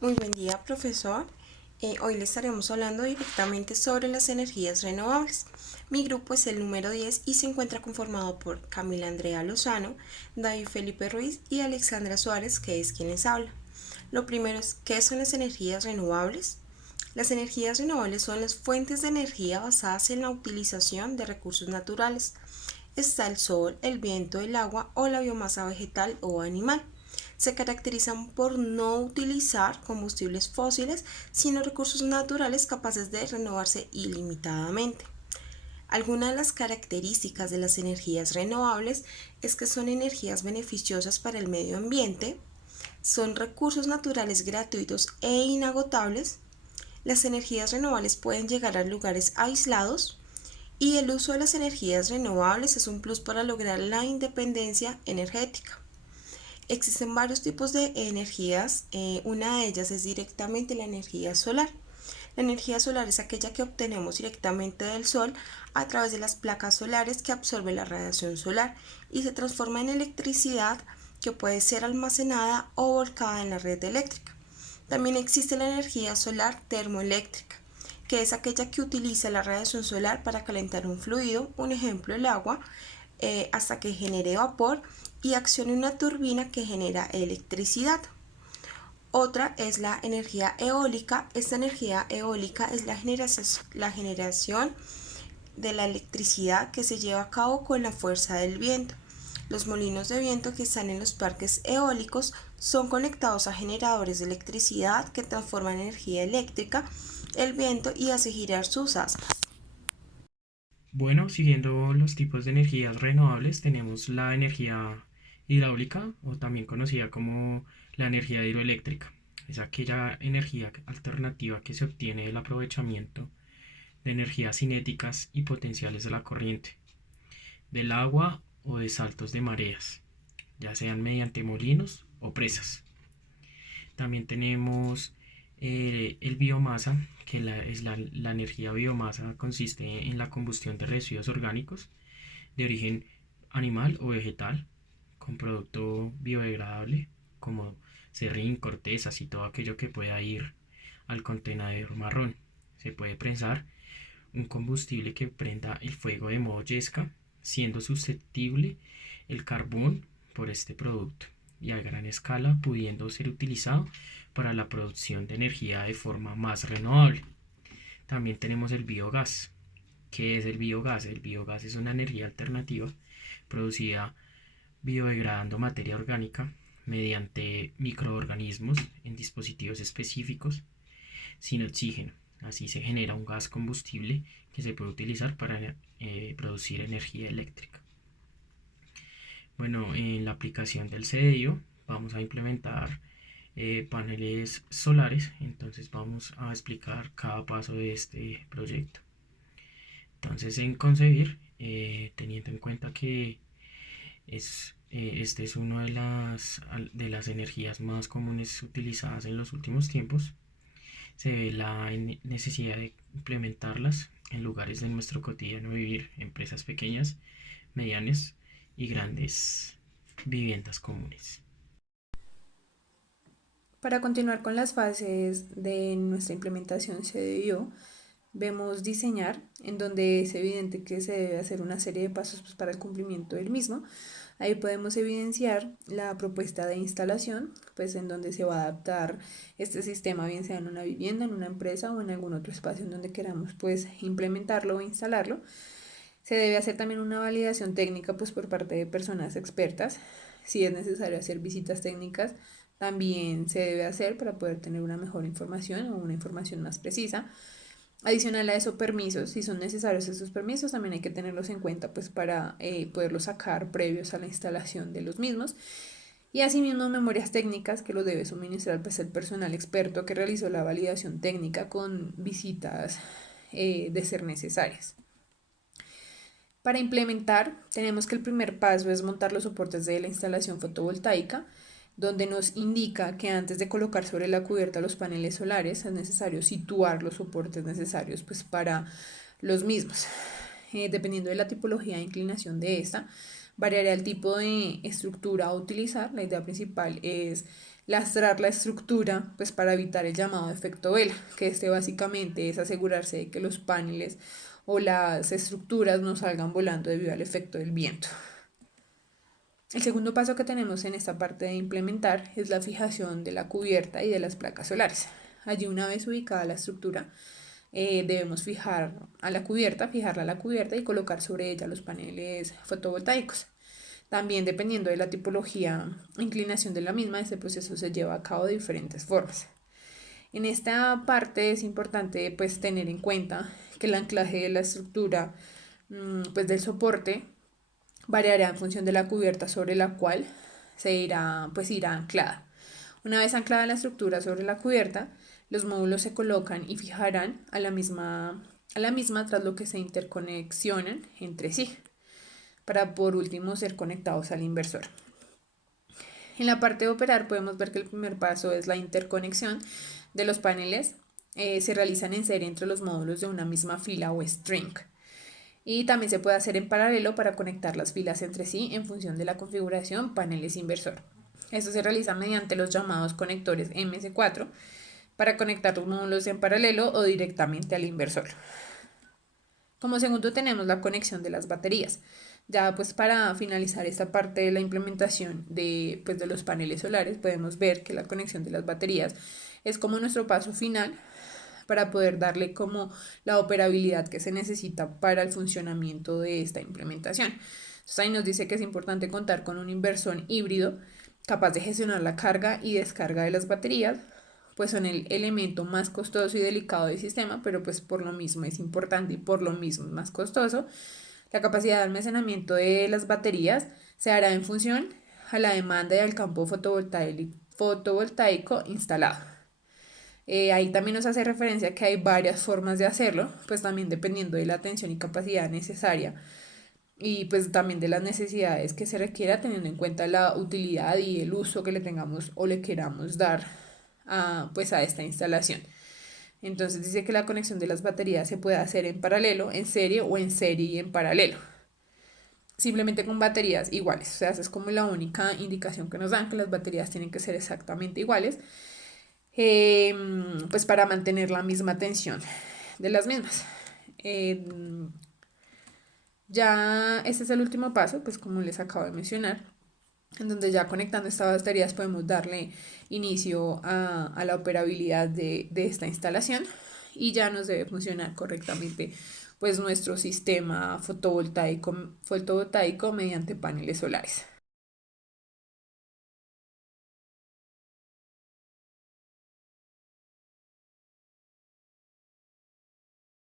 Muy buen día, profesor. Hoy le estaremos hablando directamente sobre las energías renovables. Mi grupo es el número 10 y se encuentra conformado por Camila Andrea Lozano, David Felipe Ruiz y Alexandra Suárez, que es quien les habla. Lo primero es, ¿qué son las energías renovables? Las energías renovables son las fuentes de energía basadas en la utilización de recursos naturales. Está el sol, el viento, el agua o la biomasa vegetal o animal. Se caracterizan por no utilizar combustibles fósiles, sino recursos naturales capaces de renovarse ilimitadamente. Algunas de las características de las energías renovables es que son energías beneficiosas para el medio ambiente, son recursos naturales gratuitos e inagotables, las energías renovables pueden llegar a lugares aislados y el uso de las energías renovables es un plus para lograr la independencia energética. Existen varios tipos de energías, una de ellas es directamente la energía solar. La energía solar es aquella que obtenemos directamente del sol a través de las placas solares que absorbe la radiación solar y se transforma en electricidad que puede ser almacenada o volcada en la red eléctrica. También existe la energía solar termoeléctrica, que es aquella que utiliza la radiación solar para calentar un fluido, un ejemplo el agua, hasta que genere vapor y accione una turbina que genera electricidad. Otra es la energía eólica. Esta energía eólica es la generación de la electricidad que se lleva a cabo con la fuerza del viento. Los molinos de viento que están en los parques eólicos son conectados a generadores de electricidad que transforman energía eléctrica el viento y hace girar sus aspas. Bueno, siguiendo los tipos de energías renovables, tenemos la energía hidráulica o también conocida como la energía hidroeléctrica. Es aquella energía alternativa que se obtiene del aprovechamiento de energías cinéticas y potenciales de la corriente, del agua o de saltos de mareas, ya sean mediante molinos o presas. También tenemos el biomasa, que la energía biomasa consiste en la combustión de residuos orgánicos de origen animal o vegetal con producto biodegradable como serrín, cortezas y todo aquello que pueda ir al contenedor marrón. Se puede prensar un combustible que prenda el fuego de modo yesca, siendo susceptible el carbón por este producto y a gran escala pudiendo ser utilizado para la producción de energía de forma más renovable. También tenemos el biogás. ¿Qué es el biogás? El biogás es una energía alternativa producida biodegradando materia orgánica mediante microorganismos en dispositivos específicos sin oxígeno. Así se genera un gas combustible que se puede utilizar para producir energía eléctrica. Bueno, en la aplicación del CDIO vamos a implementar paneles solares, entonces vamos a explicar cada paso de este proyecto. Entonces, en concebir, teniendo en cuenta que este es una de las energías más comunes utilizadas en los últimos tiempos, se ve la necesidad de implementarlas en lugares de nuestro cotidiano vivir, empresas pequeñas, medianas y grandes viviendas comunes. Para continuar con las fases de nuestra implementación CDIO, vemos diseñar, en donde es evidente que se debe hacer una serie de pasos pues, para el cumplimiento del mismo. Ahí podemos evidenciar la propuesta de instalación, pues en donde se va a adaptar este sistema, bien sea en una vivienda, en una empresa o en algún otro espacio en donde queramos pues implementarlo o instalarlo. Se debe hacer también una validación técnica pues por parte de personas expertas. Si es necesario hacer visitas técnicas, también se debe hacer para poder tener una mejor información o una información más precisa. Adicional a eso, permisos, si son necesarios estos permisos, también hay que tenerlos en cuenta pues para poderlos sacar previos a la instalación de los mismos. Y asimismo, memorias técnicas que los debe suministrar pues el personal experto que realizó la validación técnica con visitas de ser necesarias. Para implementar, tenemos que el primer paso es montar los soportes de la instalación fotovoltaica, donde nos indica que antes de colocar sobre la cubierta los paneles solares es necesario situar los soportes necesarios pues, para los mismos. Dependiendo de la tipología e inclinación de esta, Variaría el tipo de estructura a utilizar. La idea principal es lastrar la estructura pues para evitar el llamado efecto vela, que este básicamente es asegurarse de que los paneles o las estructuras no salgan volando debido al efecto del viento. El segundo paso que tenemos en esta parte de implementar es la fijación de la cubierta y de las placas solares. Allí, una vez ubicada la estructura, debemos fijarla a la cubierta y colocar sobre ella los paneles fotovoltaicos. También, dependiendo de la tipología e inclinación de la misma, este proceso se lleva a cabo de diferentes formas. En esta parte es importante pues tener en cuenta que el anclaje de la estructura pues del soporte variará en función de la cubierta sobre la cual irá anclada. Una vez anclada la estructura sobre la cubierta, los módulos se colocan y fijarán a la misma tras lo que se interconexionan entre sí, para por último ser conectados al inversor. En la parte de operar podemos ver que el primer paso es la interconexión de los paneles. Se realizan en serie entre los módulos de una misma fila o string. Y también se puede hacer en paralelo para conectar las filas entre sí en función de la configuración paneles inversor. Esto se realiza mediante los llamados conectores MS4 para conectar los módulos en paralelo o directamente al inversor. Como segundo tenemos la conexión de las baterías. Ya pues para finalizar esta parte de la implementación de los paneles solares, podemos ver que la conexión de las baterías es como nuestro paso final para poder darle como la operabilidad que se necesita para el funcionamiento de esta implementación. Entonces ahí nos dice que es importante contar con un inversor híbrido capaz de gestionar la carga y descarga de las baterías, pues son el elemento más costoso y delicado del sistema, pero pues por lo mismo es importante y por lo mismo es más costoso. La capacidad de almacenamiento de las baterías se hará en función a la demanda y al campo fotovoltaico instalado. Ahí también nos hace referencia a que hay varias formas de hacerlo, pues también dependiendo de la atención y capacidad necesaria y pues también de las necesidades que se requiera, teniendo en cuenta la utilidad y el uso que le tengamos o le queramos dar a esta instalación. Entonces dice que la conexión de las baterías se puede hacer en paralelo, en serie o en serie y en paralelo. Simplemente con baterías iguales. O sea, esa es como la única indicación que nos dan, que las baterías tienen que ser exactamente iguales, pues para mantener la misma tensión de las mismas. Ya este es el último paso, pues como les acabo de mencionar, en donde ya conectando estas baterías podemos darle inicio a la operabilidad de esta instalación y ya nos debe funcionar correctamente pues nuestro sistema fotovoltaico mediante paneles solares.